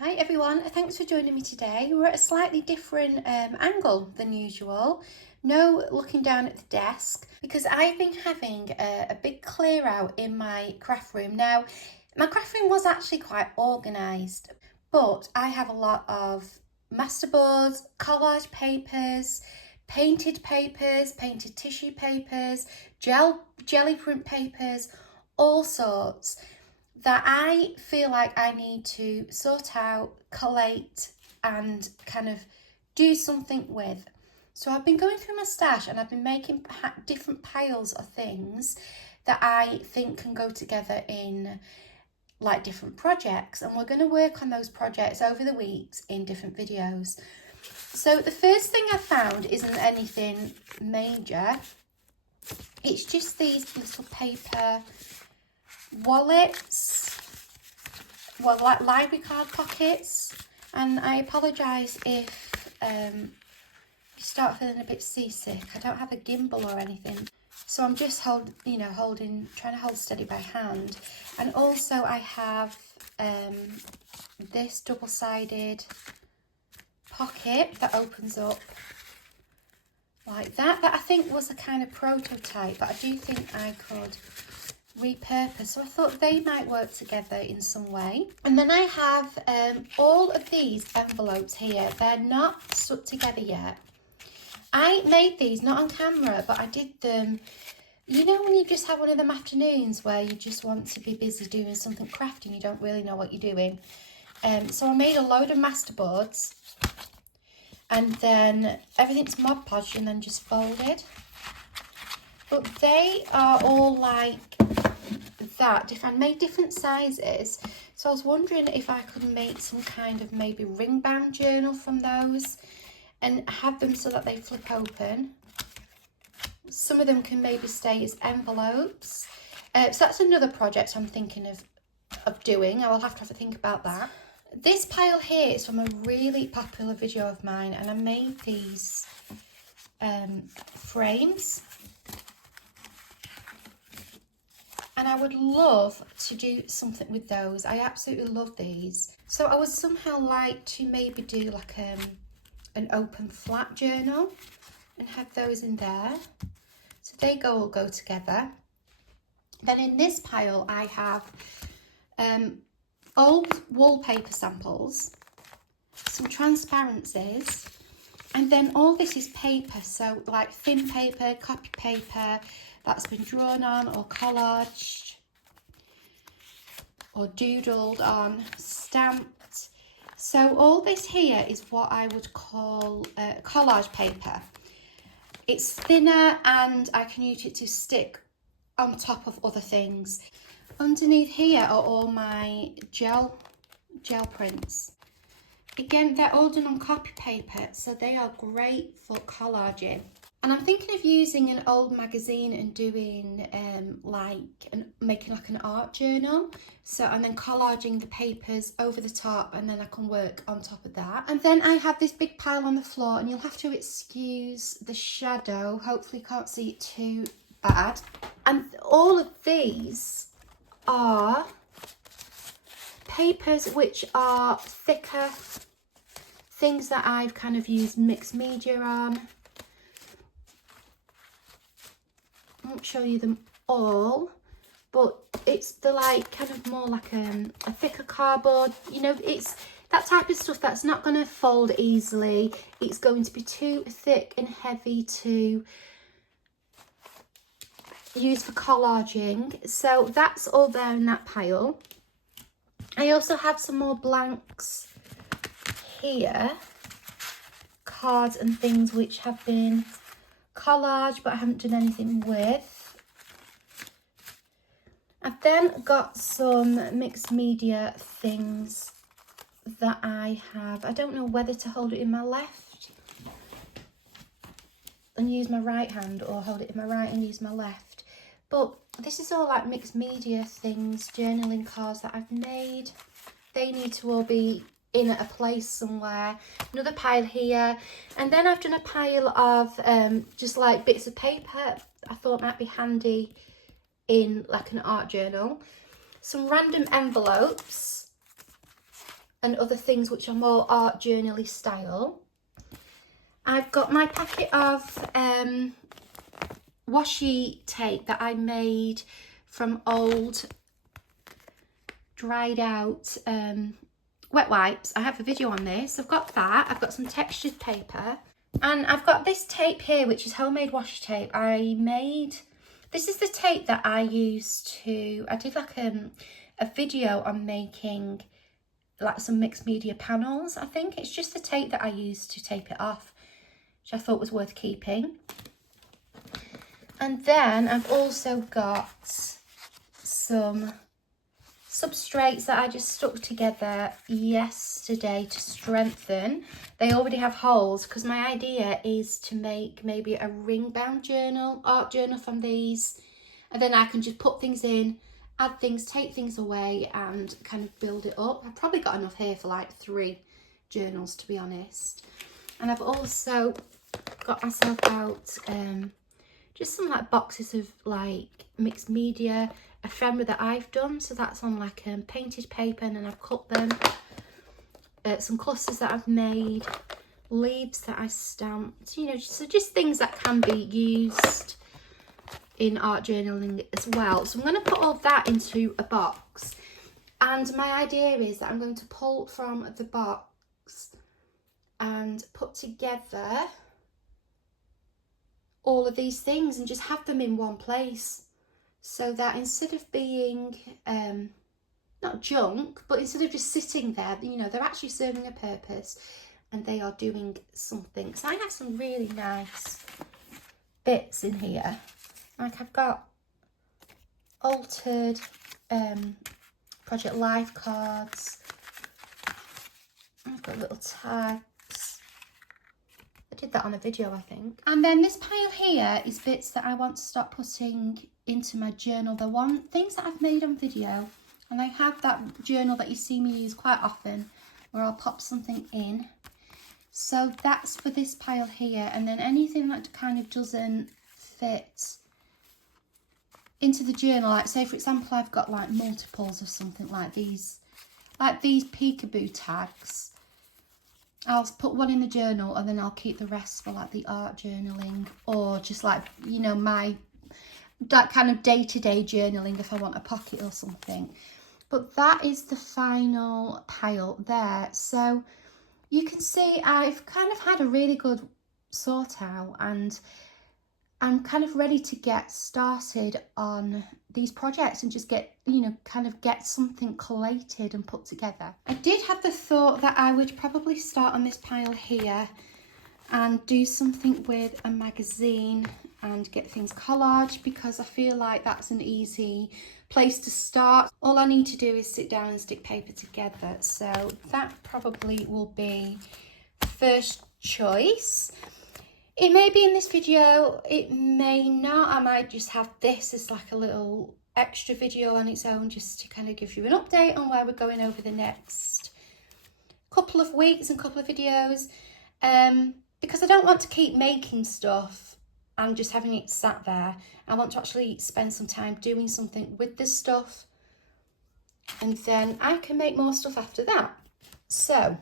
Hi everyone, thanks for joining me today. We're at a slightly different angle than usual. No looking down at the desk because I've been having a big clear out in my craft room. Now, my craft room was actually quite organised, but I have a lot of masterboards, collage papers, painted tissue papers, jelly print papers, all sorts that I feel like I need to sort out, collate, and kind of do something with. So I've been going through my stash and I've been making different piles of things that I think can go together in like different projects, and we're going to work on those projects over the weeks in different videos. So the first thing I found isn't anything major. It's just these little paper wallets, well, like library card pockets, and I apologise if you start feeling a bit seasick. I don't have a gimbal or anything, so I'm just trying to hold steady by hand. And also I have this double-sided pocket that opens up like that I think was a kind of prototype, but I do think I could repurpose, so I thought they might work together in some way. And then I have all of these envelopes here. They're not stuck together yet. I made these not on camera, but I did them, you know, when you just have one of them afternoons where you just want to be busy doing something crafty and you don't really know what you're doing. So I made a load of masterboards, and then everything's Mod Podged and then just folded. But they are all like that. I made different sizes, so I was wondering if I could make some kind of maybe ring bound journal from those and have them so that they flip open. Some of them can maybe stay as envelopes. So that's another project I'm thinking of doing. I will have to think about that. This pile here is from a really popular video of mine, and I made these frames. And I would love to do something with those. I absolutely love these. So I would somehow like to maybe do like an open flat journal and have those in there. So they all go together. Then in this pile I have old wallpaper samples, some transparencies, and then all this is paper. So like thin paper, copy paper, that's been drawn on or collaged or doodled on, stamped. So all this here is what I would call collage paper. It's thinner and I can use it to stick on top of other things. Underneath here are all my gel prints. Again, they're all done on copy paper, so they are great for collaging. And I'm thinking of using an old magazine and doing making like an art journal. And then collaging the papers over the top, and then I can work on top of that. And then I have this big pile on the floor, and you'll have to excuse the shadow. Hopefully you can't see it too bad. And all of these are papers which are thicker, things that I've kind of used mixed media on. I won't show you them all, but they're like kind of more like a thicker cardboard. You know, it's that type of stuff that's not going to fold easily. It's going to be too thick and heavy to use for collaging. So that's all there in that pile. I also have some more blanks here, cards and things which have been collage but I haven't done anything with. I've then got some mixed media things that I don't know whether to hold it in my left and use my right hand, or hold it in my right and use my left. But this is all like mixed media things, journaling cards that I've made. They need to all be in a place somewhere. Another pile here, and then I've done a pile of just like bits of paper I thought might be handy in like an art journal. Some random envelopes, and other things which are more art journal-y style. I've got my packet of washi tape that I made from old dried out wet wipes. I have a video on this. I've got that. I've got some textured paper, and I've got this tape here, which is homemade washi tape. This is the tape that I used I did like a video on making like some mixed media panels. I think it's just the tape that I used to tape it off, which I thought was worth keeping. And then I've also got some substrates that I just stuck together yesterday to strengthen. They already have holes because my idea is to make maybe a ring bound journal, art journal from these, and then I can just put things in, add things, take things away, and kind of build it up. I've probably got enough here for like 3 journals, to be honest. And I've also got myself out just some like boxes of like mixed media ephemera that I've done. So that's on like painted paper, and then I've cut them. Some clusters that I've made, leaves that I stamped, you know, so just things that can be used in art journaling as well. So I'm going to put all that into a box, and my idea is that I'm going to pull from the box and put together all of these things and just have them in one place, so that instead of being not junk, but instead of just sitting there, you know, they're actually serving a purpose and they are doing something. So I have some really nice bits in here. Like I've got altered Project Life cards. I've got little tags. I did that on a video, I think. And then this pile here is bits that I want to start putting into my journal. Things that I've made on video. And I have that journal that you see me use quite often, where I'll pop something in. So that's for this pile here. And then anything that kind of doesn't fit into the journal, like say for example I've got like multiples of something like these peekaboo tags, I'll put one in the journal and then I'll keep the rest for like the art journaling, or just like, you know, that kind of day-to-day journaling if I want a pocket or something. But that is the final pile there. So you can see I've kind of had a really good sort out, and I'm kind of ready to get started on these projects and just get, you know, kind of get something collated and put together. I did have the thought that I would probably start on this pile here and do something with a magazine and get things collaged, because I feel like that's an easy place to start. All I need to do is sit down and stick paper together. So that probably will be first choice. It may be in this video, it may not. I might just have this as like a little extra video on its own, just to kind of give you an update on where we're going over the next couple of weeks and couple of videos. Because I don't want to keep making stuff and just having it sat there. I want to actually spend some time doing something with this stuff, and then I can make more stuff after that. So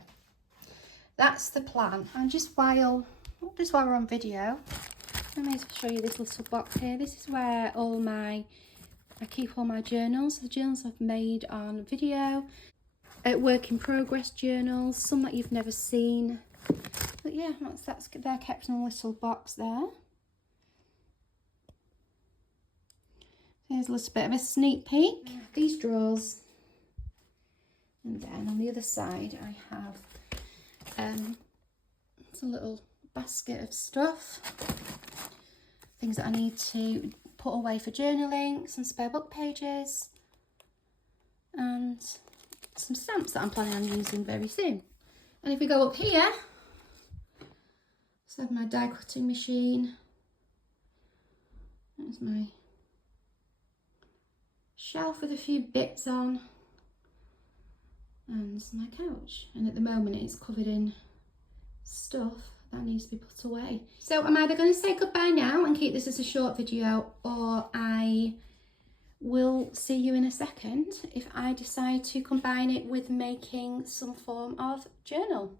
that's the plan. And just while we're on video, I may as well show you this little box here. This is where I keep all my journals. The journals I've made on video, work in progress journals, some that you've never seen. But yeah, they're kept in a little box there. Here's a little bit of a sneak peek. These drawers, and then on the other side I have it's a little basket of stuff, things that I need to put away for journaling, some spare book pages, and some stamps that I'm planning on using very soon. And if we go up here, so I have my die cutting machine. There's my shelf with a few bits on, and my couch. And at the moment it's covered in stuff that needs to be put away. So I'm either going to say goodbye now and keep this as a short video, or I will see you in a second if I decide to combine it with making some form of journal.